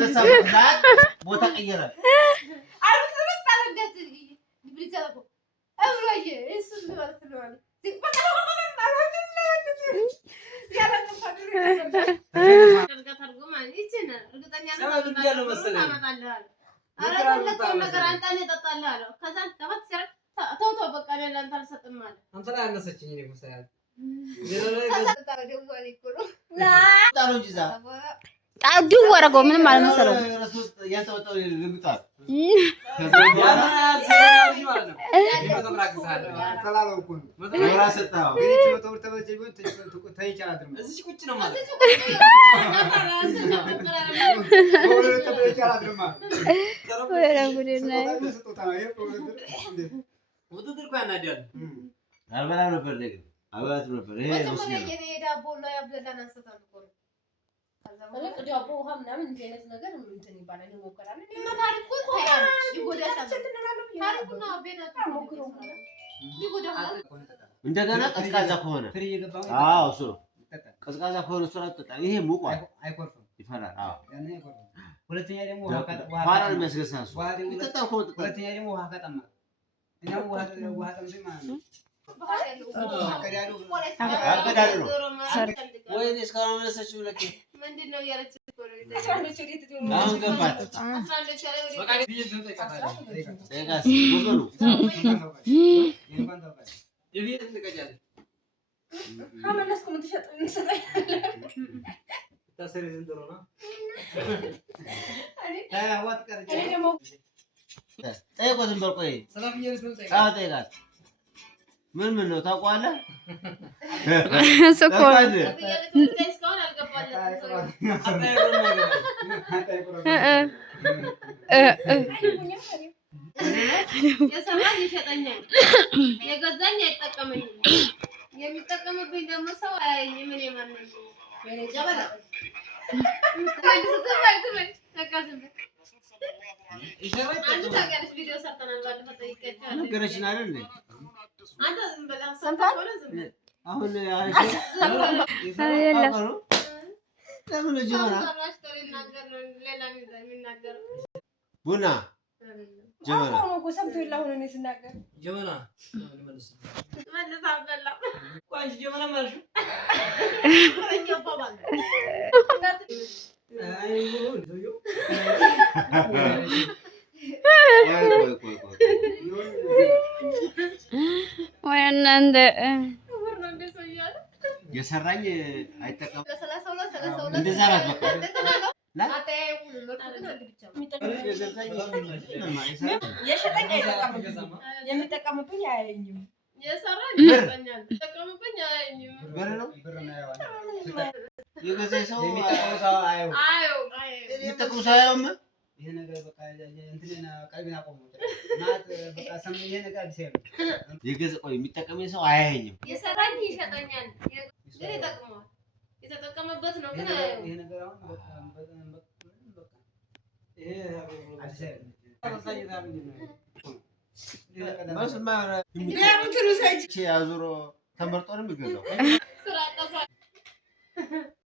በተነሳበት ሰዓት ቦታ ቀየረ። ጣዲው ወረገው ምንም አልመሰለው። እንደገና ቀዝቃዛ ከሆነ አዎ እሱ ቀዝቃዛ ከሆነ እሱ አጥጣ ይሄ ሙቋል አይቆርፍም ይፈራል አዎ ሁለተኛ ደግሞ ዋራ ነው የሚያስገሳሱ ሁለተኛ ደግሞ ውሃ ከጠማ እና ውሃ ጠምቶ ማለት ነው ወይኔ እስካሁን መለሰችው ለኪ ምንድነው ያለች አሁን ገባት በቃ ቢይዝ ተቀጣለ ተጋስ ወገኑ የቢት ተቀጫለ አመለስኩ ምን ተሸጠኝ ሰጠኝ ታሰሪ ዘንድሮ ነው አዋት ቀርጨ ጠይቆ ዝም በል ቆይ ሰላም ይልስ ነው ጠይቃ አዎ ጠይቃት ምን ነው ታውቃለህ ሰኮ እስካሁን አልገባለትም የሰማኝ ይሸጠኛል የገዛኝ አይጠቀመኝም የሚጠቀምብኝ ደግሞ ሰው አያየኝም ምን የማነኝ ጀበላ አንተ ታውቂያለሽ ቪዲዮ ሰርተናል ባለፈው ጠይቄያለሁ ነገረሽን አይደል አንተ ዝም ብለህ ሰምተህ ሆነ ዝም አሁን አይደለም ለምን ጀበና ሌላ የሚናገር ቡና ጀበና አሁን ሰምቶ ይላል እኔ ስናገር ጀበና መልስ አበላ ቆይ ጀበና ማለት ወረኛው ባባል አይ ነው ወይ እናንተ የሰራኝ አይጠቀም እንደዛ ናት በቃ የሸጠኝ አይጠቀምብኝም የሚጠቀምብኝ አያየኝም የሰራኝ ይጠቀኛል ተጠቀምብኝ አያየኝም ብር ነው የገዛኝ ሰው የሚጠቀም ሰው አየው የሚጠቀም ሰው አየውም ይሄ ነገር በቃ እንትና ቀልብና ቆሞ ማለት በቃ ሰም ይሄ ነገር ቢሰም የገዛ ቆይ የሚጠቀም ሰው አያየኝም የሰራኝ ይሸጠኛል ግን ይጠቅመዋል የተጠቀመበት ነው ግን ይሄ ነገር አሁን በቃ ይሄ አዲስ አበባ ያዙሮ ተመርጦ ነው የሚገዛው